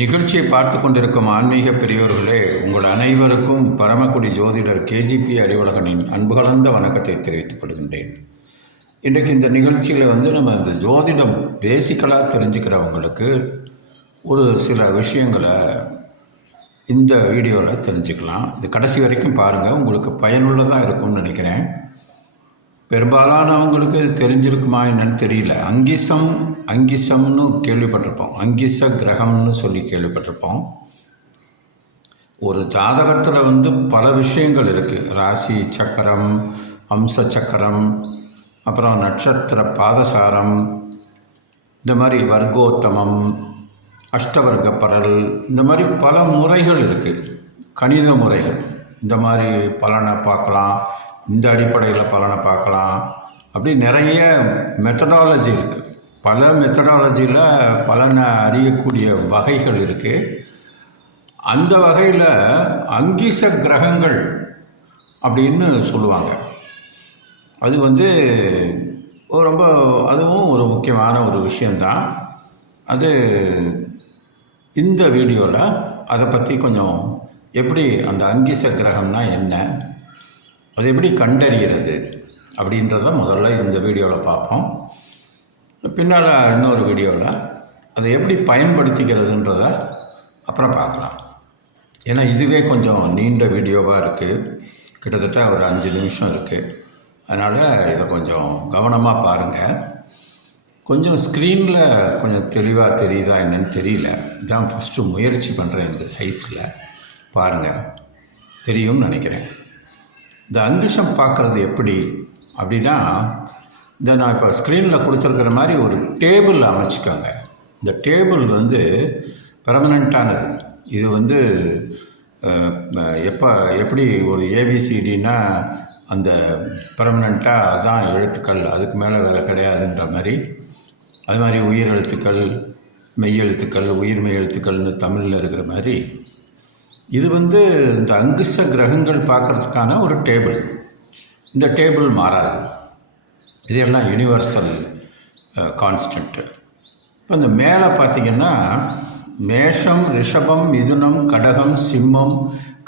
நிகழ்ச்சியை பார்த்து கொண்டிருக்கும் ஆன்மீக பெரியோர்களே உங்கள் அனைவருக்கும் பரமக்குடி ஜோதிடர் கேஜிபி அறிவுலகனின் அன்பு கலந்த வணக்கத்தை தெரிவித்துக் கொள்கின்றேன். இன்றைக்கு இந்த நிகழ்ச்சியில் வந்து நம்ம இந்த ஜோதிடம் பேசிக்கலாக தெரிஞ்சுக்கிறவங்களுக்கு ஒரு சில விஷயங்களை இந்த வீடியோவில் தெரிஞ்சுக்கலாம். இது கடைசி வரைக்கும் பாருங்கள் உங்களுக்கு பயனுள்ளதாக இருக்கும்னு நினைக்கிறேன். பெரும்பாலானவங்களுக்கு தெரிஞ்சிருக்குமா என்னன்னு தெரியல. அங்கிசம் அங்கிசம்னு கேள்விப்பட்டிருப்போம். அங்கிச கிரகம்னு சொல்லி கேள்விப்பட்டிருப்போம். ஒரு ஜாதகத்தில் வந்து பல விஷயங்கள் இருக்குது ராசி சக்கரம் அம்ச சக்கரம் அப்புறம் நட்சத்திர பாதசாரம் இந்த மாதிரி வர்க்கோத்தமம் அஷ்டவர்க்க பரல் இந்த மாதிரி பல முறைகள் இருக்குது கணித முறைகள். இந்த மாதிரி பலனை பார்க்கலாம். இந்த அடிப்படையில் பலனை பார்க்கலாம். அப்படி நிறைய மெத்தடாலஜி இருக்குது பல மெத்தடாலஜியில் பலனை அறியக்கூடிய வகைகள் இருக்குது அந்த வகையில் அங்கீச கிரகங்கள் அப்படின்னு சொல்லுவாங்க. அது வந்து ரொம்ப அதுவும் ஒரு முக்கியமான ஒரு விஷயந்தான் அது இந்த வீடியோவில் அதை பற்றி கொஞ்சம் எப்படி அந்த அங்கிச கிரகம்னா என்ன? அது எப்படி கண்டறிகிறது அப்படின்றத முதல்ல இந்த வீடியோவில் பார்ப்போம். பின்னால் இன்னொரு வீடியோவில் அதை எப்படி பயன்படுத்திக்கிறதுன்றத அப்புறம் பார்க்கலாம். ஏன்னா இதுவே கொஞ்சம் நீண்ட வீடியோவாக இருக்குது கிட்டத்தட்ட ஒரு அஞ்சு நிமிஷம் இருக்குது அதனால் இதை கொஞ்சம் கவனமாக பாருங்கள் கொஞ்சம் ஸ்க்ரீனில் கொஞ்சம் தெளிவாக தெரியுதா என்னன்னு தெரியல. இதான் ஃபஸ்ட்டு முயற்சி பண்ணுறேன் இந்த சைஸில் பாருங்கள் தெரியும்னு நினைக்கிறேன். இந்த அங்குஷம் பார்க்குறது எப்படி அப்படின்னா இந்த நான் இப்போ ஸ்க்ரீனில் கொடுத்துருக்குற மாதிரி ஒரு டேபிள் அமைச்சிக்கோங்க. இந்த டேபிள் வந்து பெர்மனண்ட்டானது இது வந்து எப்போ எப்படி ஒரு ஏபிசிடினா அந்த பெர்மனண்ட்டாக அதான் எழுத்துக்கள் அதுக்கு மேலே வேறு கிடையாதுன்ற மாதிரி. அது மாதிரி உயிர் எழுத்துக்கள் மெய் எழுத்துக்கள் உயிர்மெய் எழுத்துக்கள்னு தமிழில் இருக்கிற மாதிரி இது வந்து இந்த அங்குச கிரகங்கள் பார்க்கறதுக்கான ஒரு டேபிள். இந்த டேபிள் மாறாது. இதெல்லாம் யூனிவர்சல் கான்ஸ்டன்ட்டு இப்போ இந்த மேலே பார்த்தீங்கன்னா மேஷம் ரிஷபம் மிதுனம் கடகம் சிம்மம்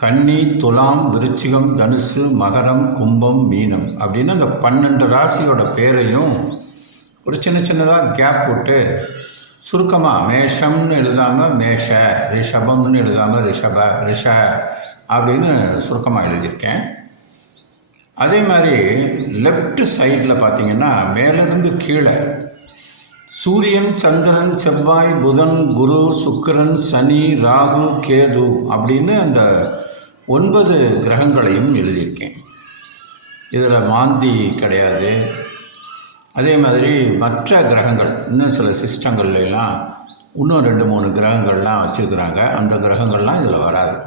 கன்னி துலாம் விருச்சிகம் தனுசு மகரம் கும்பம் மீனம் அப்படின்னு அந்த பன்னெண்டு ராசியோட பேரையும் ஒரு சின்ன சின்னதாக கேப் போட்டு சுருக்கமாக மேஷம்னு எழுதாமல் மேஷ ரிஷபம்னு எழுதாமல் ரிஷப ரிஷ அப்படின்னு சுருக்கமாக எழுதியிருக்கேன். அதே மாதிரி லெஃப்ட் சைடில் பார்த்தீங்கன்னா மேலேருந்து கீழே சூரியன் சந்திரன் செவ்வாய் புதன் குரு சுக்கிரன் சனி ராகு கேது அப்படின்னு அந்த ஒன்பது கிரகங்களையும் எழுதியிருக்கேன். இதில் மாந்தி கிடையாது. அதே மாதிரி மற்ற கிரகங்கள் இன்னும் சில சிஸ்டங்கள்லாம் இன்னும் ரெண்டு மூணு கிரகங்கள்லாம் வச்சுருக்குறாங்க. அந்த கிரகங்கள்லாம் இதில் வராது.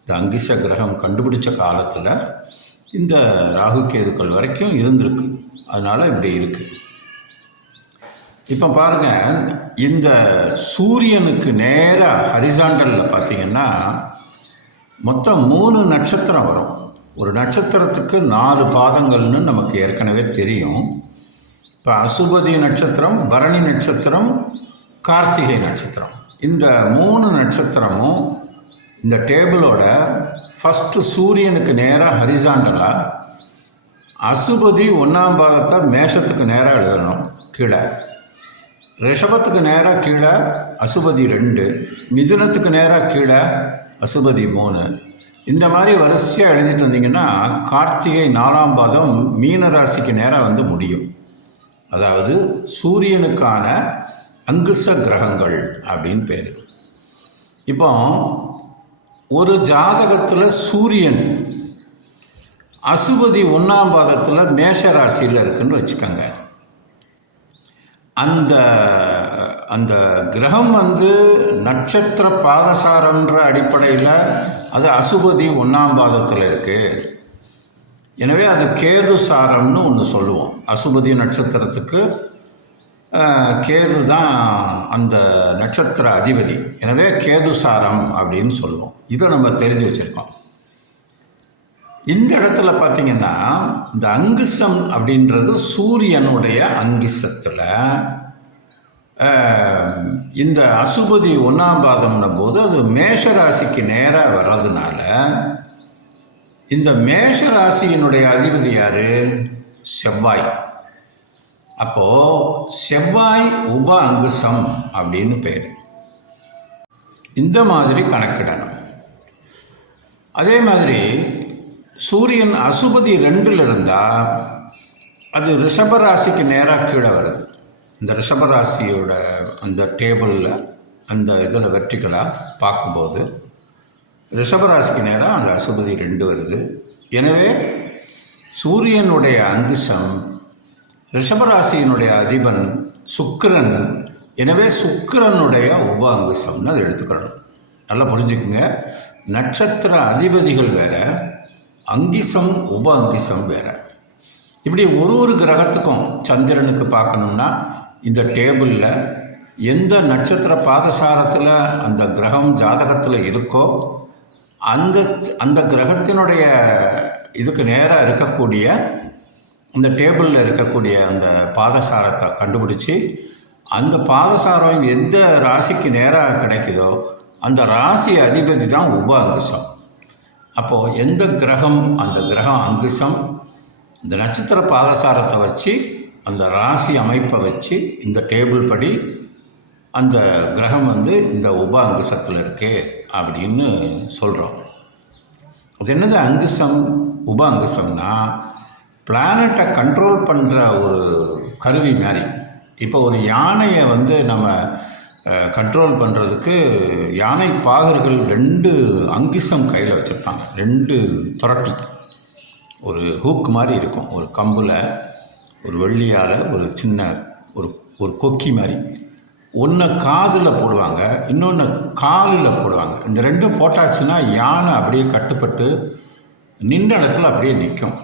இந்த அங்கிச கிரகம் கண்டுபிடிச்ச காலத்தில் இந்த ராகு கேதுக்கள் வரைக்கும் இருந்திருக்கு. அதனால் இப்படி இருக்குது இப்போ பாருங்கள் இந்த சூரியனுக்கு நேராக ஹரிசாண்டலில் பார்த்தீங்கன்னா மொத்தம் மூணு நட்சத்திரம் வரும். ஒரு நட்சத்திரத்துக்கு நாலு பாதங்கள்னு நமக்கு ஏற்கனவே தெரியும். இப்போ அசுபதி நட்சத்திரம் பரணி நட்சத்திரம் கார்த்திகை நட்சத்திரம். இந்த மூணு நட்சத்திரமும் இந்த டேபிளோட ஃபஸ்ட்டு சூரியனுக்கு நேராக ஹரிசாண்டலாக அசுபதி ஒன்றாம் பாதத்தை மேஷத்துக்கு நேராக எழுதணும் கீழே. ரிஷபத்துக்கு நேராக கீழே அசுபதி ரெண்டு. மிதுனத்துக்கு நேராக கீழே அசுபதி மூணு. இந்த மாதிரி வரிசையாக எழுதிட்டு வந்தீங்கன்னா கார்த்திகை நாலாம் பாதம் மீன ராசிக்கு நேராக வந்து முடியும். அதாவது சூரியனுக்கான அங்குச கிரகங்கள் அப்படின்னு பேர். இப்போ ஒரு ஜாதகத்தில் சூரியன் அசுபதி ஒன்றாம் பாதத்தில் மேஷ ராசியில் இருக்குன்னு வச்சுக்கோங்க. அந்த அந்த கிரகம் வந்து நட்சத்திர பாதசாரன்ற அடிப்படையில் அது அசுபதி ஒன்றாம் பாதத்தில் இருக்குது எனவே அது கேது சாரம்னு ஒன்று சொல்லுவோம். அசுபதி நட்சத்திரத்துக்கு கேது தான் அந்த நட்சத்திர அதிபதி. எனவே கேது சாரம் அப்படின்னு சொல்லுவோம். இதை நம்ம தெரிஞ்சு வச்சுருக்கோம். இந்த இடத்துல பார்த்தீங்கன்னா இந்த அங்குசம் அப்படின்றது சூரியனுடைய அங்கிசத்தில் இந்த அசுபதி ஒன்றாம் பாதம்ன போது அது மேஷ ராசிக்கு நேராக வர்றதுனால இந்த மேஷ ராசியினுடைய அதிபதி யாரு? செவ்வாய். அப்போ செவ்வாய் உப அங்குசம் அப்படின்னு பேர். இந்த மாதிரி கணக்கிடணும். அதே மாதிரி சூரியன் அசுபதி ரெண்டில் இருந்தால் அது ரிஷப ராசிக்கு நேராக கீழே வருது. இந்த ரிஷபராசியோட அந்த டேபிளில் அந்த இதில் வெர்டிக்கலாக பார்க்கும்போது ரிஷபராசிக்கு நேராக அந்த அசுபதி ரெண்டு வருது. எனவே சூரியனுடைய அங்குசம் ரிஷபராசியினுடைய அதிபன் சுக்கிரன் எனவே சுக்கிரனுடைய உப அங்குசம்னு அதை எடுத்துக்கிறணும் நல்லா புரிஞ்சுக்குங்க. நட்சத்திர அதிபதிகள் வேற அங்கிசம் உப அங்கிசம் வேற. இப்படி ஒரு ஒரு கிரகத்துக்கும் சந்திரனுக்கு பார்க்கணும்னா இந்த டேபிளில் எந்த நட்சத்திர பாதசாரத்தில் அந்த கிரகம் ஜாதகத்தில் இருக்கோ அந்த அந்த கிரகத்தினுடைய இதுக்கு நேராக இருக்கக்கூடிய அந்த டேபிளில் இருக்கக்கூடிய அந்த பாதசாரத்தை கண்டுபிடிச்சி அந்த பாதசாரம் எந்த ராசிக்கு நேராக கிடைக்குதோ அந்த ராசி அதிபதி தான் உப அங்குசம். அப்போது எந்த கிரகம் அந்த கிரகம் அங்குசம் இந்த நட்சத்திர பாதசாரத்தை வச்சு அந்த ராசி அமைப்பை வச்சு இந்த டேபிள் படி அந்த கிரகம் வந்து இந்த உப அங்குசத்தில் இருக்குது அப்படின்னு சொல்கிறோம் அது என்னது அங்குசம்? உப அங்குசம்னா பிளானட்டை கண்ட்ரோல் பண்ணுற ஒரு கருவி மாதிரி. இப்போ ஒரு யானையை வந்து நம்ம கண்ட்ரோல் பண்ணுறதுக்கு யானை பாகர்கள் ரெண்டு அங்கிசம் கையில் வச்சுருப்பாங்க. ரெண்டு துரட்டி. ஒரு ஹூக் மாதிரி இருக்கும். ஒரு கம்பில் ஒரு வெள்ளியால் ஒரு சின்ன ஒரு ஒரு கொக்கி மாதிரி. ஒன்று காதில் போடுவாங்க இன்னொன்று காலில் போடுவாங்க. இந்த ரெண்டும் போட்டாச்சுன்னா யானை அப்படியே கட்டுப்பட்டு நின்ற இடத்துல அப்படியே நிற்கும்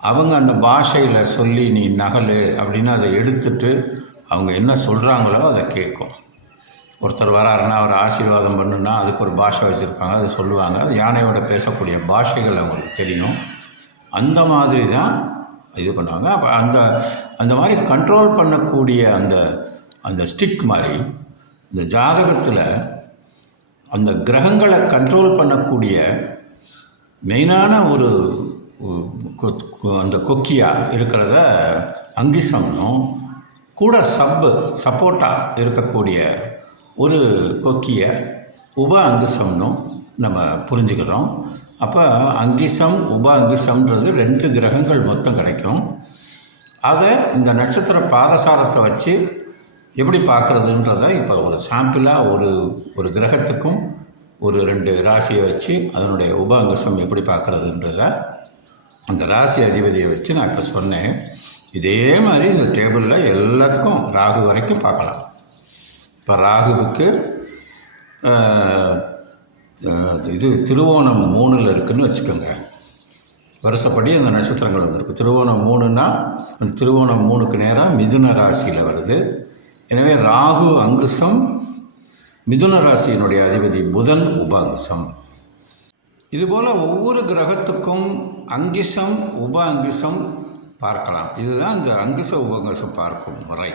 அவங்க அந்த பாஷையில் சொல்லி நீ நகலு அப்படின்னு அதை எடுத்துட்டு அவங்க என்ன சொல்கிறாங்களோ அதை கேட்கும். ஒருத்தர் வராருன்னா அவர் ஆசீர்வாதம் பண்ணுன்னா அதுக்கு ஒரு பாஷை வச்சுருப்பாங்க அதை சொல்லுவாங்க. அது யானையோட பேசக்கூடிய பாஷைகள் அவங்களுக்கு தெரியும். அந்த மாதிரி தான் இது பண்ணுவாங்க. அப்போ அந்த அந்த மாதிரி கண்ட்ரோல் பண்ணக்கூடிய அந்த அந்த ஸ்டிக் மாதிரி இந்த ஜாதகத்தில் அந்த கிரகங்களை கண்ட்ரோல் பண்ணக்கூடிய மெயினான ஒரு அந்த கொக்கியாக இருக்கிறத அங்கிசம்னும் கூட சப்பு சப்போர்ட்டாக இருக்கக்கூடிய ஒரு கொக்கியை உப அங்கிசம்னும் நம்ம புரிஞ்சுக்கிறோம். அப்போ அங்கிசம் உப அங்கிசம்ன்றது ரெண்டு கிரகங்கள் மொத்தம் கிடைக்கும். அதை இந்த நட்சத்திர பாதசாரத்தை வச்சு எப்படி பார்க்குறதுன்றத இப்போ ஒரு சாம்பிளாக ஒரு ஒரு கிரகத்துக்கும் ஒரு ரெண்டு ராசியை வச்சு அதனுடைய உப அங்கசம் எப்படி பார்க்குறதுன்றத அந்த ராசி அதிபதியை வச்சு நான் இப்போ சொன்னேன். இதே மாதிரி இந்த டேபிளில் எல்லாத்துக்கும் ராகு வரைக்கும் பார்க்கலாம். இப்போ ராகுவுக்கு இது திருவோணம் மூணில் இருக்குதுன்னு வச்சுக்கோங்க. வருஷப்படி அந்த நட்சத்திரங்கள் வந்துருக்கு. திருவோணம் மூணுன்னா அந்த திருவோணம் மூணுக்கு நேராக மிதுன ராசியில் வருது. எனவே ராகு அங்குசம் மிதுன ராசியினுடைய அதிபதி புதன் உப அங்குசம் இதுபோல் ஒவ்வொரு கிரகத்துக்கும் அங்கிசம் உப அங்கிசம் பார்க்கலாம். இதுதான் இந்த அங்குச உபங்கசம் பார்க்கும் முறை.